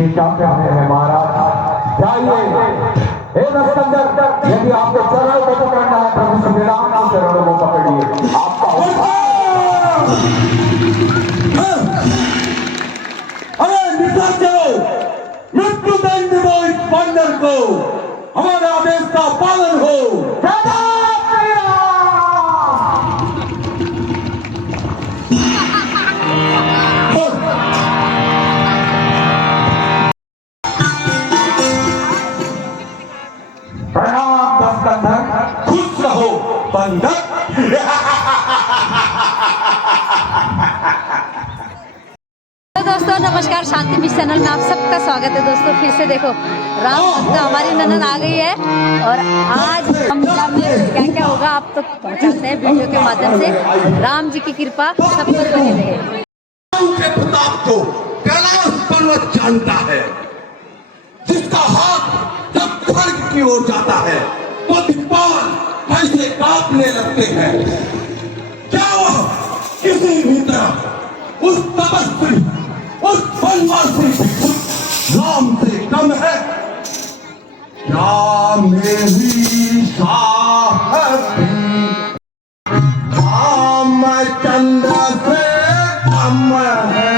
ये क्या कह रहे हैं महाराज? जाइए हे नरसिंह, यदि आपको चरणों को पकड़ना है प्रभु श्री राम के चरणों को पकड़िए। आपका अरे निशाचरों, मृत्युदंड दो इस बंदर को, हमारे आदेश का पालन हो। प्रणाम दस्कंधर, खुश रहो बंदर। तो दोस्तों नमस्कार, शांति बीच चैनल में आप सबका स्वागत है। दोस्तों फिर से देखो राम भक्त हमारी ननद आ गई है और आज हम में क्या क्या होगा आप तो पहुंचाते हैं वीडियो के माध्यम से। राम जी की कृपा सब पर बनी रहे। के प्रताप को कैलाश पर्वत जानता है, जिसका हाथ जब स्वर्ग की ओर जाता है तो दिक्पाल ऐसे कांपने लगते हैं। क्या वह किसी भी तरह उस तपस्वी, उस वनवासी राम से कम है? क्या मेरी साहब रामचंद्र से कम है?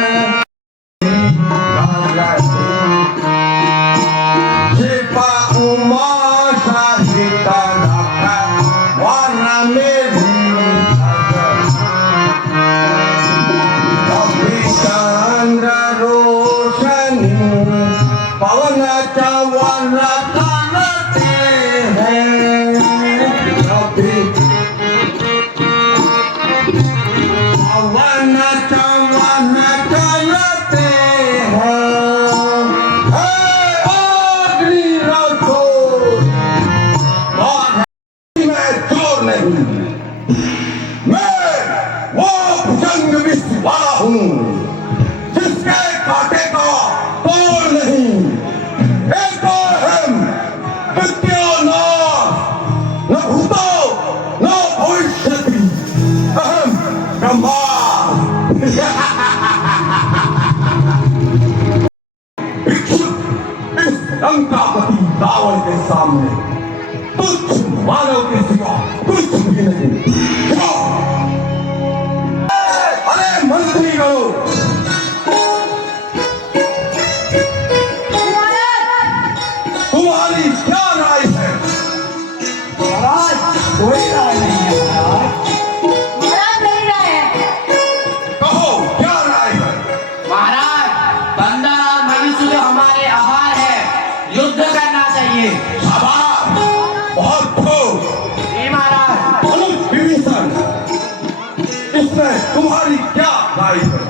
लंकापति रावण के सामने तुच्छ मानव के सिवा कुछ भी नहीं। अरे मंत्रीगणों, तुम्हारी क्या राय है? महाराज कोई राय नहीं है महाराज। नहीं रहा है। कहो क्या राय है? महाराज, बंदर और मनुष्य जो हमारे आहार है, युद्ध करना चाहिए। शाबाश, बहुत खूब। जी महाराज। अनुज विभीषण, इसमें तुम्हारी क्या राय है?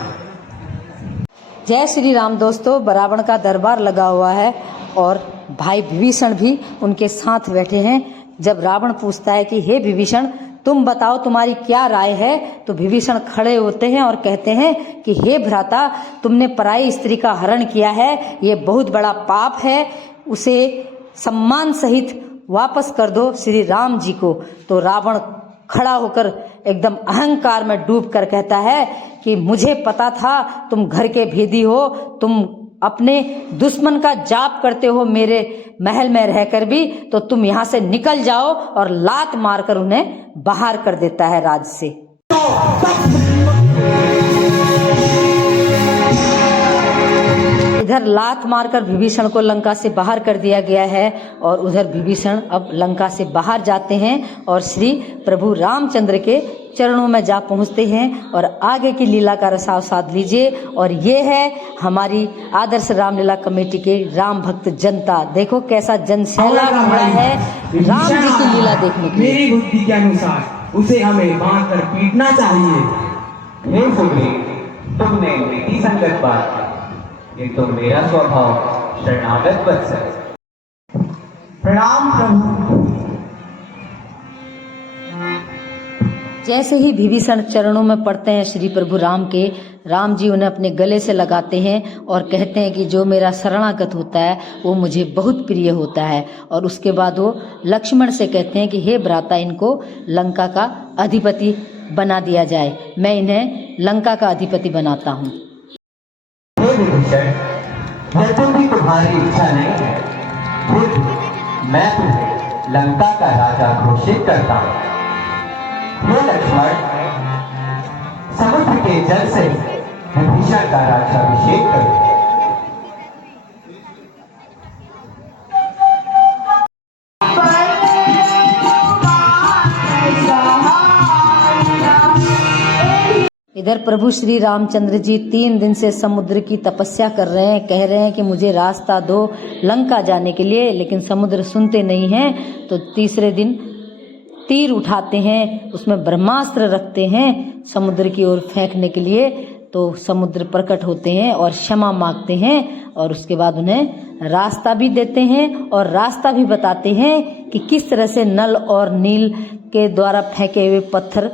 जय श्री राम। दोस्तों रावण का दरबार लगा हुआ है और भाई विभीषण भी उनके साथ बैठे हैं। जब रावण पूछता है कि हे विभीषण तुम बताओ तुम्हारी क्या राय है, तो विभीषण खड़े होते हैं और कहते हैं कि हे भ्राता, तुमने पराई स्त्री का हरण किया है, ये बहुत बड़ा पाप है, उसे सम्मान सहित वापस कर दो श्री राम जी को। तो रावण खड़ा होकर एकदम अहंकार में डूब कर कहता है कि मुझे पता था तुम घर के भेदी हो, तुम अपने दुश्मन का जाप करते हो मेरे महल में रहकर भी, तो तुम यहाँ से निकल जाओ। और लात मारकर उन्हें बाहर कर देता है राज से। इधर लात मारकर विभीषण को लंका से बाहर कर दिया गया है और उधर विभीषण अब लंका से बाहर जाते हैं और श्री प्रभु रामचंद्र के चरणों में जा पहुंचते हैं और आगे की लीला का रसास्वाद लीजिए। और ये है हमारी आदर्श रामलीला कमेटी के राम भक्त जनता। देखो कैसा जनसैलाब उमड़ा है राम जी की लीला देखने के लिए। मेरी बुद्धि के अनुसार उसे हमें बांध कर पीटना चाहिए। हे सुग्रीव, तुमने नीति संगत बात की, किंतु मेरा स्वभाव शरणागत वत्स है। प्रणाम प्रभु। जैसे ही विभीषण चरणों में पड़ते हैं श्री प्रभु राम के, राम जी उन्हें अपने गले से लगाते हैं और कहते हैं कि जो मेरा शरणागत होता है वो मुझे बहुत प्रिय होता है। और उसके बाद वो लक्ष्मण से कहते हैं कि हे भ्राता, इनको लंका का अधिपति बना दिया जाए, मैं इन्हें लंका का अधिपति बनाता हूँ। हे विभीषण, यद्यपि तुम्हारी इच्छा नहीं है, फिर भी मैं तुम्हें लंका का राजा घोषित करता हूं। हे लक्ष्मण, समुद्र के जल से विभीषण का राज्याभिषेक करो। इधर प्रभु श्री रामचंद्र जी 3 दिन से समुद्र की तपस्या कर रहे हैं, कह रहे हैं कि मुझे रास्ता दो लंका जाने के लिए, लेकिन समुद्र सुनते नहीं हैं। तो तीसरे दिन तीर उठाते हैं, उसमें ब्रह्मास्त्र रखते हैं समुद्र की ओर फेंकने के लिए। तो समुद्र प्रकट होते हैं और क्षमा मांगते हैं, और उसके बाद उन्हें रास्ता भी देते हैं और रास्ता भी बताते हैं कि किस तरह से नल और नील के द्वारा फेंके हुए पत्थर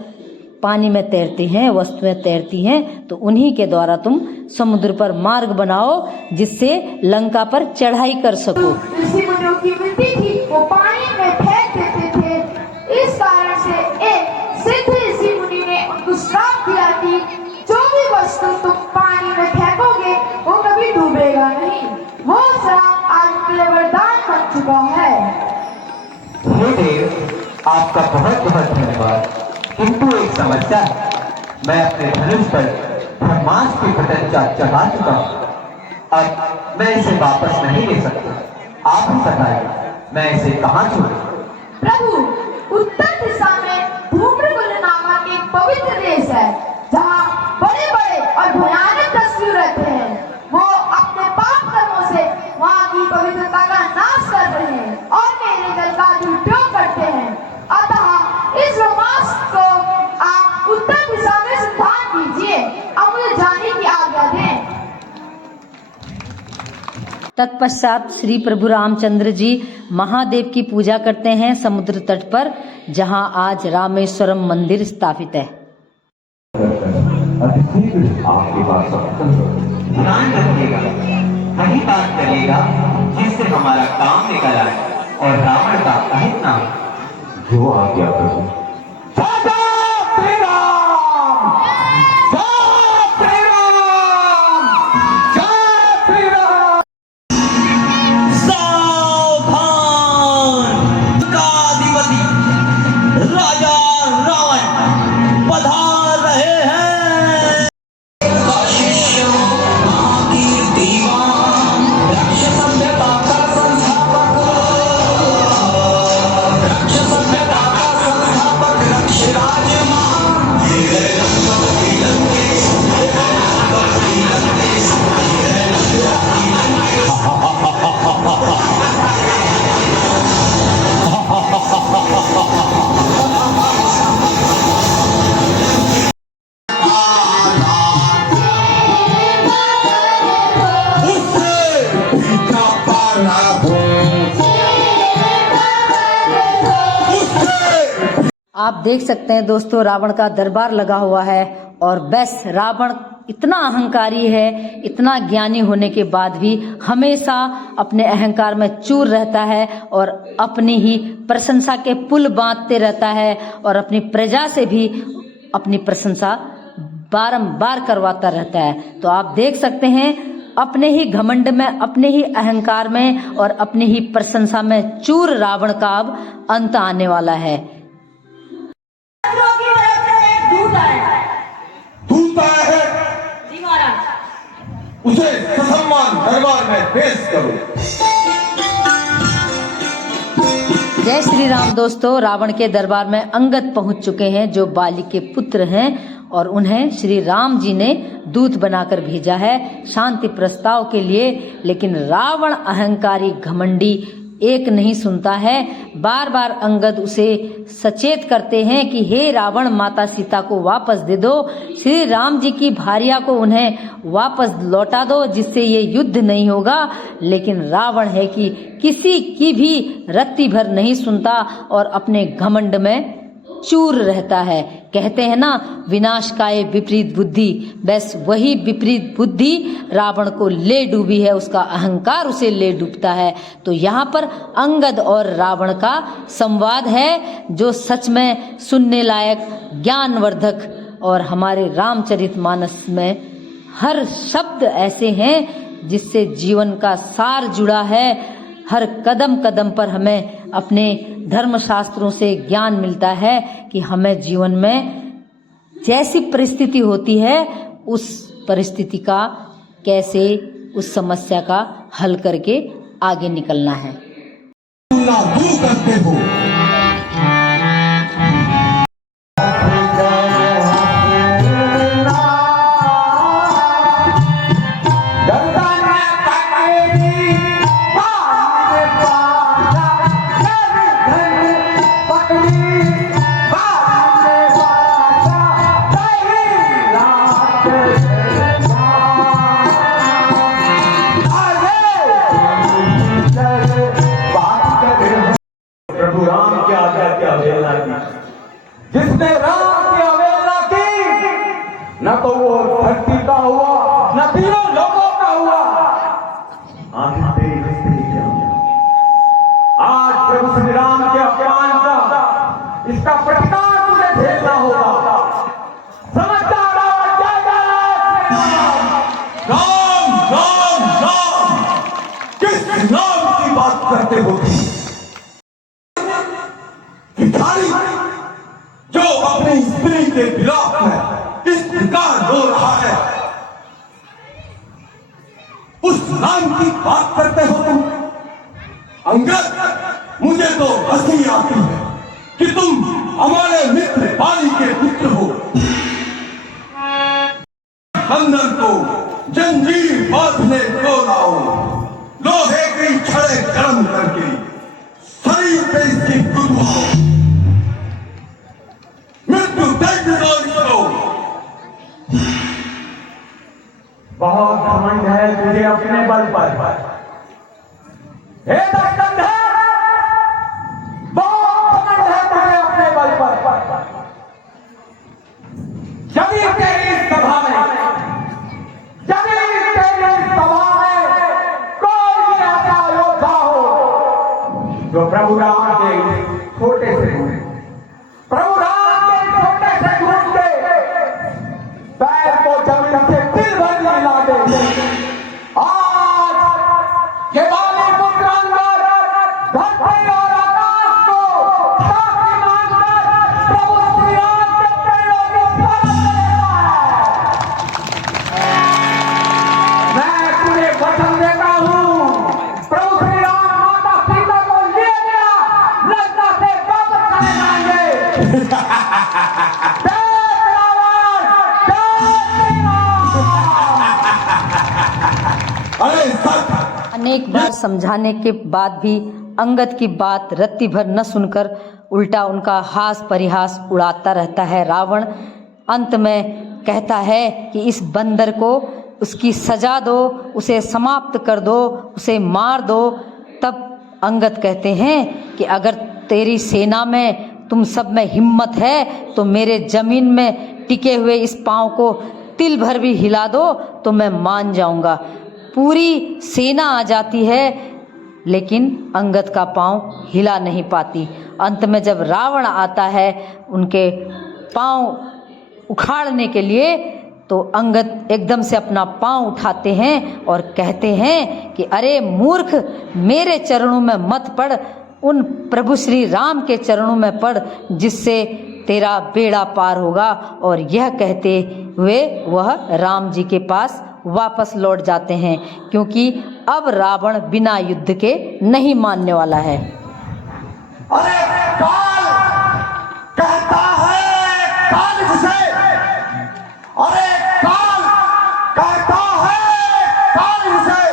पानी में तैरते हैं, वस्तुएं तैरती हैं। तो उन्हीं के द्वारा तुम समुद्र पर मार्ग बनाओ, जिससे लंका पर चढ़ाई कर सको। ऋषि मुनियों की विनती थी, वो पानी में फेंक देते थे। इस कारण से एक सिद्ध ऋषि मुनि ने उनको श्राप दिया कि जो भी वस्तु तुम पानी में फेंकोगे वो कभी डूबेगा नहीं। वो श्राप आज के लिए वरदान बन चुका है। हे देव, आपका बहुत बहुत धन्यवाद। किंतु एक समस्या है, मैं अपने धनुष पर ब्रह्मास्त्र की पतन चढ़ा चुका हूँ। अब मैं इसे वापस नहीं ले सकता। आप ही बताइए, मैं इसे कहाँ छोड़ूं? प्रभु, उत्तर दिशा में धूम्रकुल नामक एक पवित्र देश है, जहाँ बड़े बड़े और भयानक दस्यु रहते हैं। वो अपने पाप कर्मों से वहाँ की पवित्रता का नाश कर रहे हैं और मेरे जल का दुरुपयोग करते हैं। अतः इस ब्रह्मास्त्र को आप उत्तर दिशा में संधान कीजिए। अब मुझे जाने की आज्ञा दें। तत्पश्चात श्री प्रभु रामचंद्र जी महादेव की पूजा करते हैं समुद्र तट पर, जहां आज रामेश्वरम मंदिर स्थापित है। आपके पास ध्यान रखिएगा, वही बात करिएगा जिससे हमारा काम निकल आए और रावण का अहित नाम। जो आज्ञा प्रभु। राजा रावण पधार रहे हैं। आप देख सकते हैं दोस्तों, रावण का दरबार लगा हुआ है, और बस रावण इतना अहंकारी है, इतना ज्ञानी होने के बाद भी हमेशा अपने अहंकार में चूर रहता है और अपनी ही प्रशंसा के पुल बांधते रहता है, और अपनी प्रजा से भी अपनी प्रशंसा बारंबार करवाता रहता है। तो आप देख सकते हैं, अपने ही घमंड में, अपने ही अहंकार में और अपनी ही प्रशंसा में चूर रावण का अब अंत आने वाला है। दूत आया है जी महाराज, उसे ससम्मान दरबार में पेश करो। जय श्री राम दोस्तों, रावण के दरबार में अंगद पहुंच चुके हैं, जो बाली के पुत्र हैं, और उन्हें श्री राम जी ने दूत बनाकर भेजा है शांति प्रस्ताव के लिए। लेकिन रावण अहंकारी घमंडी एक नहीं सुनता है। बार बार अंगद उसे सचेत करते हैं कि हे रावण, माता सीता को वापस दे दो, श्री राम जी की भार्या को उन्हें वापस लौटा दो, जिससे ये युद्ध नहीं होगा। लेकिन रावण है कि किसी की भी रत्ती भर नहीं सुनता और अपने घमंड में चूर रहता है। कहते हैं ना, विनाश काय विपरीत बुद्धि, बस वही विपरीत बुद्धि रावण को ले डूबी है, उसका अहंकार उसे ले डूबता है। तो यहाँ पर अंगद और रावण का संवाद है, जो सच में सुनने लायक, ज्ञानवर्धक, और हमारे रामचरितमानस में हर शब्द ऐसे हैं जिससे जीवन का सार जुड़ा है। हर कदम कदम पर हमें अपने धर्मशास्त्रों से ज्ञान मिलता है कि हमें जीवन में जैसी परिस्थिति होती है उस परिस्थिति का कैसे उस समस्या का हल करके आगे निकलना है। लागू करते हो प्रभु राम की आज्ञा की अवहेलना की। जिसने राम की अवहेलना की न तो वो धरती का हुआ न तीनों लोगों का हुआ। आखिर तेरी स्थिति क्या हुई? आज प्रभु श्री राम के अपमान का इसका प्रतिकार तुझे झेलना होगा। समझदार राम राम राम, किस नाम की बात करते हो? भिखारी जो अपनी स्त्री के विलाप में इस प्रकार रो रहा है, उस नाम की बात करते हो तुम? अंगद, मुझे तो हंसी आती है कि तुम हमारे मित्र बाली के पुत्र हो। बंधन को जंजीर बांधने को लाओ, लोहे की छड़े गर्म करके शरीर पे इसकी गुदवाओ, मृत्यु दंड दो इसको। बहुत घमंड है तुझे अपने बल पर। हे दशकंधर, बहुत घमंड है तुझे अपने बल पर। जब तेरी सभा में कोई भी ऐसा योद्धा हो जो प्रभु राम के छोटे से प्रभु राम के छोटे से घूम के पैर को जमीन से दिल भर मिला दे। आज ये वाले पुत्र अंगद धरती और आकाश को साक्षी मानकर प्रभु श्री राम के पैरों की शरण लेता है। मैं तुझे वचन देता हूँ, प्रभु श्री राम माता सीता को ले गया लंका से वापस चले जाएंगे। अरे सच, अनेक बार समझाने के बाद भी अंगद की बात रत्ती भर न सुनकर उल्टा उनका हास परिहास उड़ाता रहता है रावण। अंत में कहता है कि इस बंदर को उसकी सजा दो, उसे समाप्त कर दो, उसे मार दो। तब अंगद कहते हैं कि अगर तेरी सेना में तुम सब में हिम्मत है तो मेरे जमीन में टिके हुए इस पांव को तिल भर भी हिला दो तो मैं मान जाऊंगा। पूरी सेना आ जाती है लेकिन अंगद का पांव हिला नहीं पाती। अंत में जब रावण आता है उनके पांव उखाड़ने के लिए तो अंगद एकदम से अपना पांव उठाते हैं और कहते हैं कि अरे मूर्ख, मेरे चरणों में मत पड़, उन प्रभु श्री राम के चरणों में पड़ जिससे तेरा बेड़ा पार होगा। और यह कहते हुए वह राम जी के पास वापस लौट जाते हैं, क्योंकि अब रावण बिना युद्ध के नहीं मानने वाला है। अरे काल कहता है काल से, अरे काल कहता है काल से।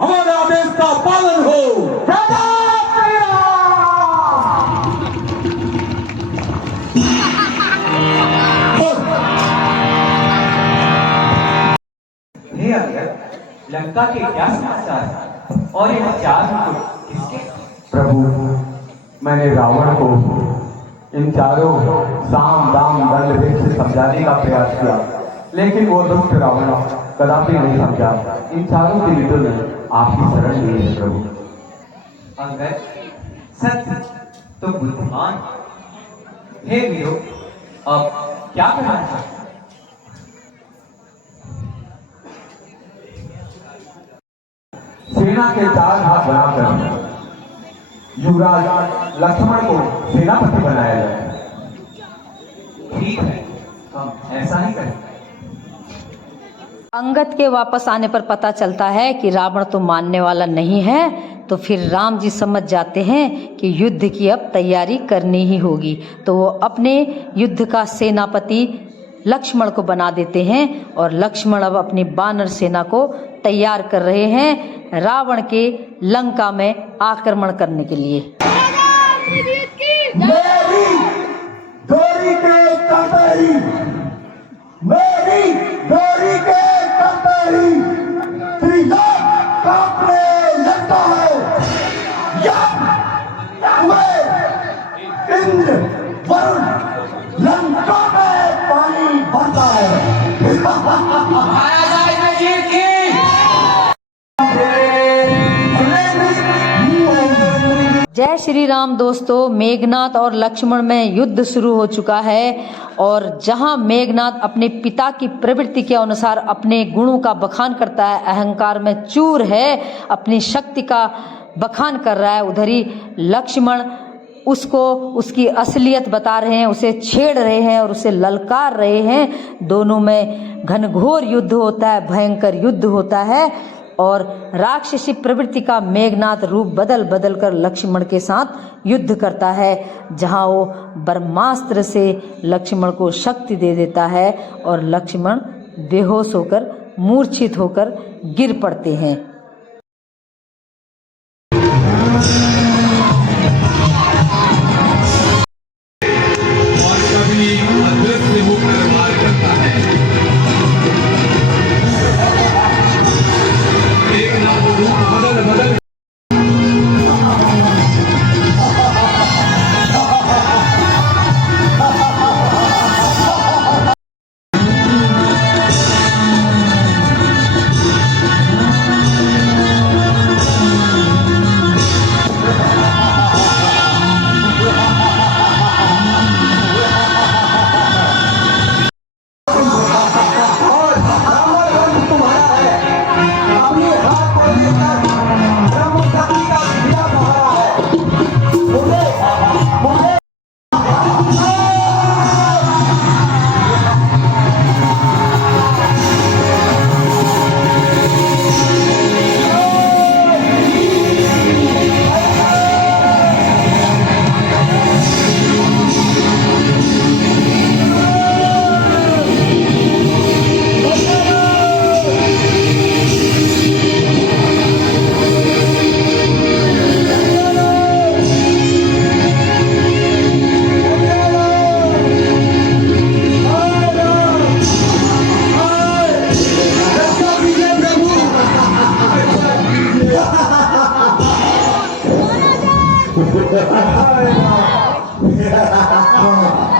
हमारे आदेश का पालन हो। हे अंगद, लंका के क्या समाचार है और ये चार मुकुट किसके? प्रभु, मैंने रावण को इन चारों साम दाम दंड भेद से समझाने का प्रयास किया, लेकिन वो दुष्ट रावण कदापि नहीं समझा। इन चारों के लीडर ने आपकी शरण ली है प्रभु। अंगद सत्य तो बुद्धिमान। हे वीरो, अब क्या करना चाहते हैं? सेना के 4 हाथ बनाकर युवराज लक्ष्मण को सेनापति बनाया जाए। ठीक है, हम ऐसा ही करेंगे। अंगद के वापस आने पर पता चलता है कि रावण तो मानने वाला नहीं है, तो फिर राम जी समझ जाते हैं कि युद्ध की अब तैयारी करनी ही होगी। तो वो अपने युद्ध का सेनापति लक्ष्मण को बना देते हैं और लक्ष्मण अब अपनी वानर सेना को तैयार कर रहे हैं रावण के लंका में आक्रमण करने के लिए। मेरी डोरी के कंटेरी, मेरी डोरी के कंटेरी, त्रिलोक कांपने लगता है। इंद्र वरुण लंका में पानी भरता है। महाराज इंद्रजीत की जय श्री राम दोस्तों, मेघनाद और लक्ष्मण में युद्ध शुरू हो चुका है और जहां मेघनाद अपने पिता की प्रवृत्ति के अनुसार अपने गुणों का बखान करता है, अहंकार में चूर है, अपनी शक्ति का बखान कर रहा है, उधर ही लक्ष्मण उसको उसकी असलियत बता रहे हैं, उसे छेड़ रहे हैं और उसे ललकार रहे हैं। दोनों में घनघोर युद्ध होता है, भयंकर युद्ध होता है और राक्षसी प्रवृत्ति का मेघनाद रूप बदल बदल कर लक्ष्मण के साथ युद्ध करता है, जहां वो ब्रह्मास्त्र से लक्ष्मण को शक्ति दे देता है और लक्ष्मण बेहोश होकर मूर्छित होकर गिर पड़ते हैं। और कभी अदृश्य होकर वार करता है। मेघनाद रूप बदल बदल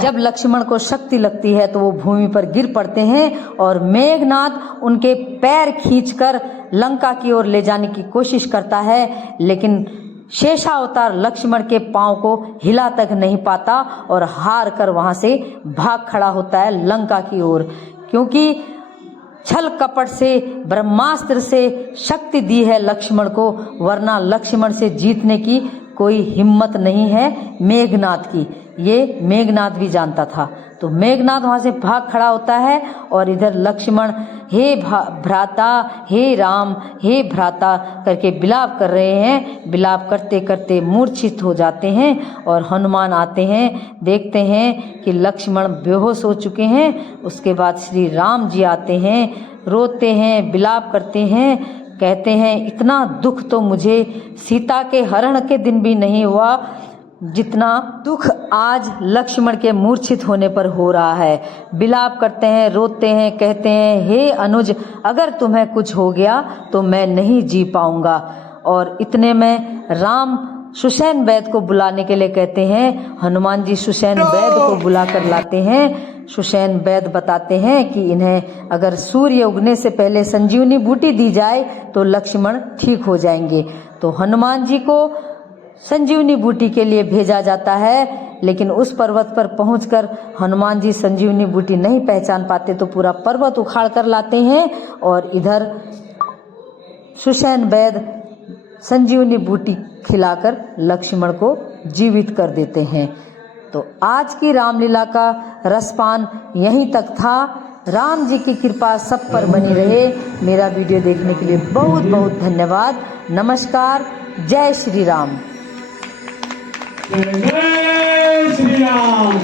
जब लक्ष्मण को शक्ति लगती है तो वो भूमि पर गिर पड़ते हैं और मेघनाद उनके पैर खींचकर लंका की ओर ले जाने की कोशिश करता है, लेकिन शेषावतार लक्ष्मण के पांव को हिला तक नहीं पाता और हार कर वहां से भाग खड़ा होता है लंका की ओर, क्योंकि छल कपट से ब्रह्मास्त्र से शक्ति दी है लक्ष्मण को, वरना लक्ष्मण से जीतने की कोई हिम्मत नहीं है मेघनाद की। ये मेघनाद भी जानता था। तो मेघनाद वहां से भाग खड़ा होता है और इधर लक्ष्मण हे भ्राता, हे राम, हे भ्राता करके बिलाप कर रहे हैं। बिलाप करते करते मूर्छित हो जाते हैं और हनुमान आते हैं, देखते हैं कि लक्ष्मण बेहोश हो चुके हैं। उसके बाद श्री राम जी आते हैं, रोते हैं, बिलाप करते हैं, कहते हैं इतना दुख तो मुझे सीता के हरण के दिन भी नहीं हुआ जितना दुख आज लक्ष्मण के मूर्छित होने पर हो रहा है। बिलाप करते हैं, रोते हैं, कहते हैं हे अनुज, अगर तुम्हें कुछ हो गया तो मैं नहीं जी पाऊंगा। और इतने में राम सुसैन वैद को बुलाने के लिए कहते हैं। हनुमान जी सुसैन वैद को बुला कर लाते हैं। सुसैन वैद बताते हैं कि इन्हें अगर सूर्य उगने से पहले संजीवनी बूटी दी जाए तो लक्ष्मण ठीक हो जाएंगे। तो हनुमान जी को संजीवनी बूटी के लिए भेजा जाता है, लेकिन उस पर्वत पर पहुंचकर हनुमान जी संजीवनी बूटी नहीं पहचान पाते तो पूरा पर्वत उखाड़ कर लाते हैं और इधर सुसैन वैद संजीवनी बूटी खिलाकर लक्ष्मण को जीवित कर देते हैं। तो आज की रामलीला का रसपान यहीं तक था। राम जी की कृपा सब पर बनी रहे। मेरा वीडियो देखने के लिए बहुत बहुत धन्यवाद। नमस्कार। जय श्री राम। जय श्री राम।